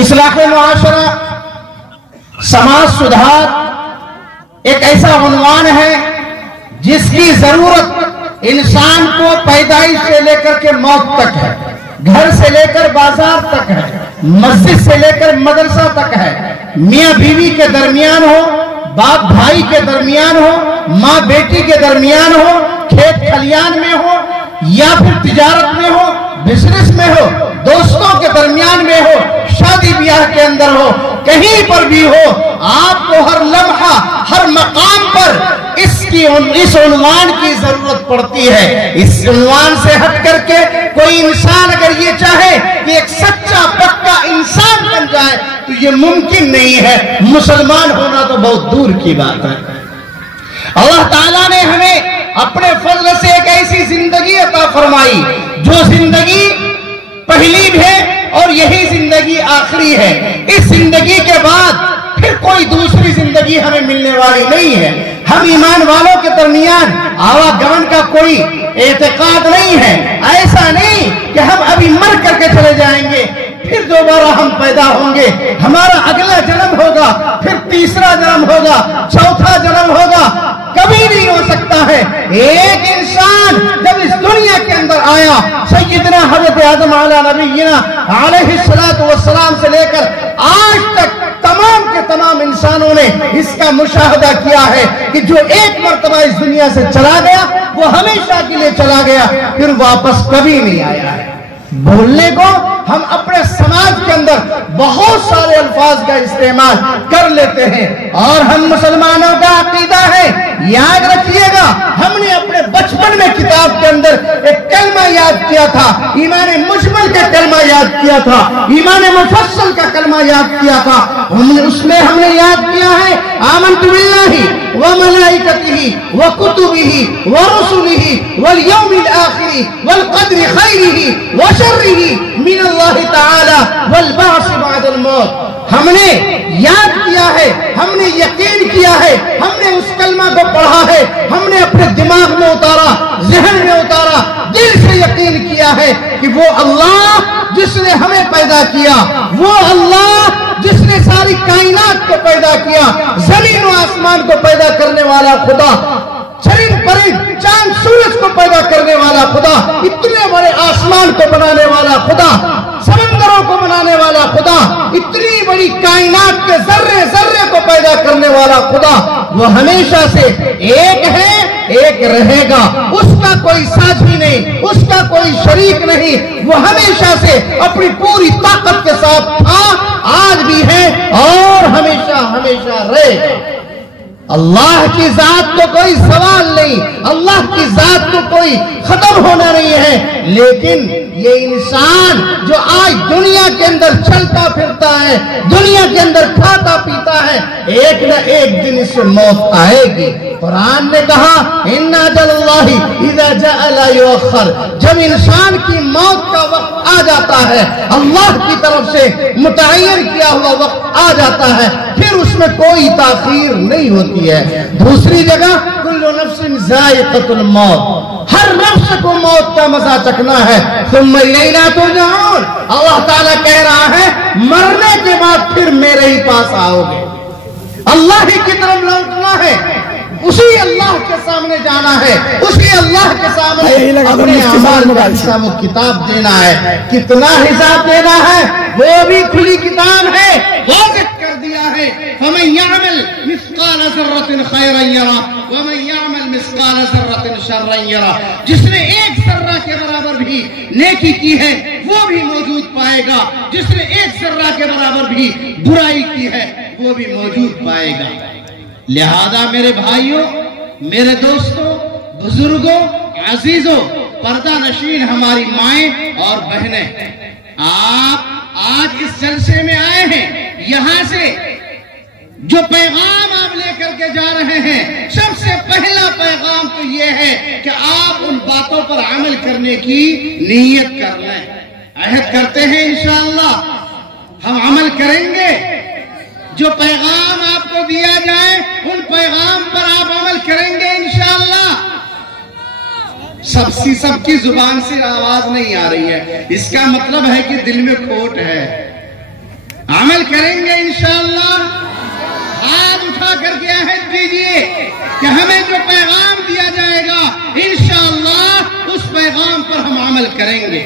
اصلاح معاشرہ، سماج سدھار ایک ایسا عنوان ہے جس کی ضرورت انسان کو پیدائش سے لے کر کے موت تک ہے، گھر سے لے کر بازار تک ہے، مسجد سے لے کر مدرسہ تک ہے، میاں بیوی کے درمیان ہو، باپ بھائی کے درمیان ہو، ماں بیٹی کے درمیان ہو، کھیت کھلیان میں ہو یا پھر تجارت میں ہو، بزنس میں ہو، دوستوں کے درمیان میں ہو، شادی بیاہ کے اندر ہو، کہیں پر بھی ہو، آپ کو ہر لمحہ ہر مقام پر اس عنوان کی ضرورت پڑتی ہے۔ اس عنوان سے ہٹ کر کے کوئی انسان اگر یہ چاہے کہ ایک سچا پکا انسان بن جائے تو یہ ممکن نہیں ہے، مسلمان ہونا تو بہت دور کی بات ہے۔ اللہ تعالیٰ نے ہمیں اپنے فضل سے ایک ایسی زندگی عطا فرمائی جو زندگی پہلی بھی ہے اور یہی زندگی آخری ہے۔ اس زندگی کے بعد پھر کوئی دوسری زندگی ہمیں ملنے والی نہیں ہے۔ ہم ایمان والوں کے درمیان آواگمن کا کوئی اعتقاد نہیں ہے۔ ایسا نہیں کہ ہم ابھی مر کر کے چلے جائیں گے پھر دوبارہ ہم پیدا ہوں گے، ہمارا اگلا جنم ہوگا، پھر تیسرا جنم ہوگا، چوتھا جنم ہوگا، کبھی نہیں ہو سکتا ہے۔ ایک انسان جب اس دنیا کے اندر آیا، سیدنا حضرت آدم نبینا علیہ السلام سے لے کر آج تک تمام کے تمام انسانوں نے اس کا مشاہدہ کیا ہے کہ جو ایک مرتبہ اس دنیا سے چلا گیا وہ ہمیشہ کے لیے چلا گیا، پھر واپس کبھی نہیں آیا ہے۔ بولنے کو ہم اپنے سماج کے اندر بہت سارے الفاظ کا استعمال کر لیتے ہیں اور ہم مسلمانوں کا عقیدہ ہے، یاد رکھیے گا، ہم نے اپنے بچپن میں کتاب کے اندر ایک کلمہ یاد کیا تھا، ایمان مجمل کا کلمہ یاد کیا تھا، ایمان مفصل کا کلمہ یاد کیا تھا۔ اس میں ہم نے یاد کیا ہے آمنت باللہ وملائکتہ وکتبہ ورسلہ والیوم الآخر والقدر خیرہ وشرہ من اللہ تعالی والبعث بعد الموت۔ ہم نے یاد کیا ہے، ہم نے یقین کیا ہے، ہم نے اس کلمہ کو پڑھا ہے، ہم نے اپنے دماغ میں اتارا، ذہن میں اتارا، دل سے یقین کیا ہے کہ وہ اللہ جس نے ہمیں پیدا کیا، وہ اللہ جس نے ساری کائنات کو پیدا کیا، زمین و آسمان کو پیدا کرنے والا خدا، چرند پرند چاند سورج کو پیدا کرنے والا خدا، اتنے بڑے آسمان کو بنانے والا خدا، سمندروں کو بنانے والا خدا، اتنی بڑی کائنات کے ذرے ذرے کو پیدا کرنے والا خدا، وہ ہمیشہ سے ایک ہے، ایک رہے گا، اس کا کوئی ساتھی نہیں، اس کا کوئی شریک نہیں، وہ ہمیشہ سے اپنی پوری طاقت کے ساتھ تھا، آج بھی ہے اور ہمیشہ ہمیشہ رہے گا۔ اللہ کی ذات کو کوئی سوال نہیں، اللہ کی ذات کو کوئی ختم ہونا نہیں ہے، لیکن یہ انسان جو آج دنیا کے اندر چلتا پھرتا ہے، دنیا کے اندر کھاتا پیتا ہے، ایک نہ ایک دن اس سے موت آئے گی۔ قرآن نے کہا ان اجل اللہ اذا جاء لا یؤخر، جب انسان کی موت کا وقت آ جاتا ہے، اللہ کی طرف سے متعین کیا ہوا وقت آ جاتا ہے، پھر اس میں کوئی تاخیر نہیں ہوتی ہے۔ دوسری جگہ کل نفس ذائقۃ الموت، ہر نفس کو موت کا مزہ چکھنا ہے، ثم الینا ترجعون، اللہ تعالیٰ کہہ رہا ہے مرنے کے بعد پھر میرے ہی پاس آؤ گے، اللہ ہی کی طرف لوٹنا ہے، اسی اللہ کے سامنے جانا ہے، اسی اللہ کے سامنے اپنے اعمال کا حساب و کتاب دینا ہے۔ کتنا حساب دینا ہے وہ بھی کھلی کتاب ہے، واضح کر دیا ہے فَمَنْ يَعْمَلْ مِثْقَالَ ذَرَّةٍ خَيْرًا يَرَهُ وَمَنْ يَعْمَلْ مِثْقَالَ ذَرَّةٍ شَرًّا يَرَهُ، جس نے ایک ذرہ کے برابر بھی نیکی کی ہے وہ بھی موجود پائے گا، جس نے ایک ذرہ کے برابر بھی برائی کی ہے وہ بھی موجود پائے گا۔ لہذا میرے بھائیوں، میرے دوستوں، بزرگوں، عزیزوں، پردہ نشین ہماری مائیں اور بہنیں، آپ آج اس جلسے میں آئے ہیں، یہاں سے جو پیغام آپ لے کر کے جا رہے ہیں، سب سے پہلا پیغام تو یہ ہے کہ آپ ان باتوں پر عمل کرنے کی نیت کر لیں۔ عہد کرتے ہیں انشاءاللہ ہم عمل کریں گے، جو پیغام آپ کو دیا جائے ان پیغام پر آپ عمل کریں گے انشاءاللہ۔ سب کی زبان سے آواز نہیں آ رہی ہے، اس کا مطلب ہے کہ دل میں کھوٹ ہے۔ عمل کریں گے انشاءاللہ؟ ہاتھ اٹھا کر کے عہد کیجئے کہ ہمیں جو پیغام دیا جائے گا انشاءاللہ اس پیغام پر ہم عمل کریں گے.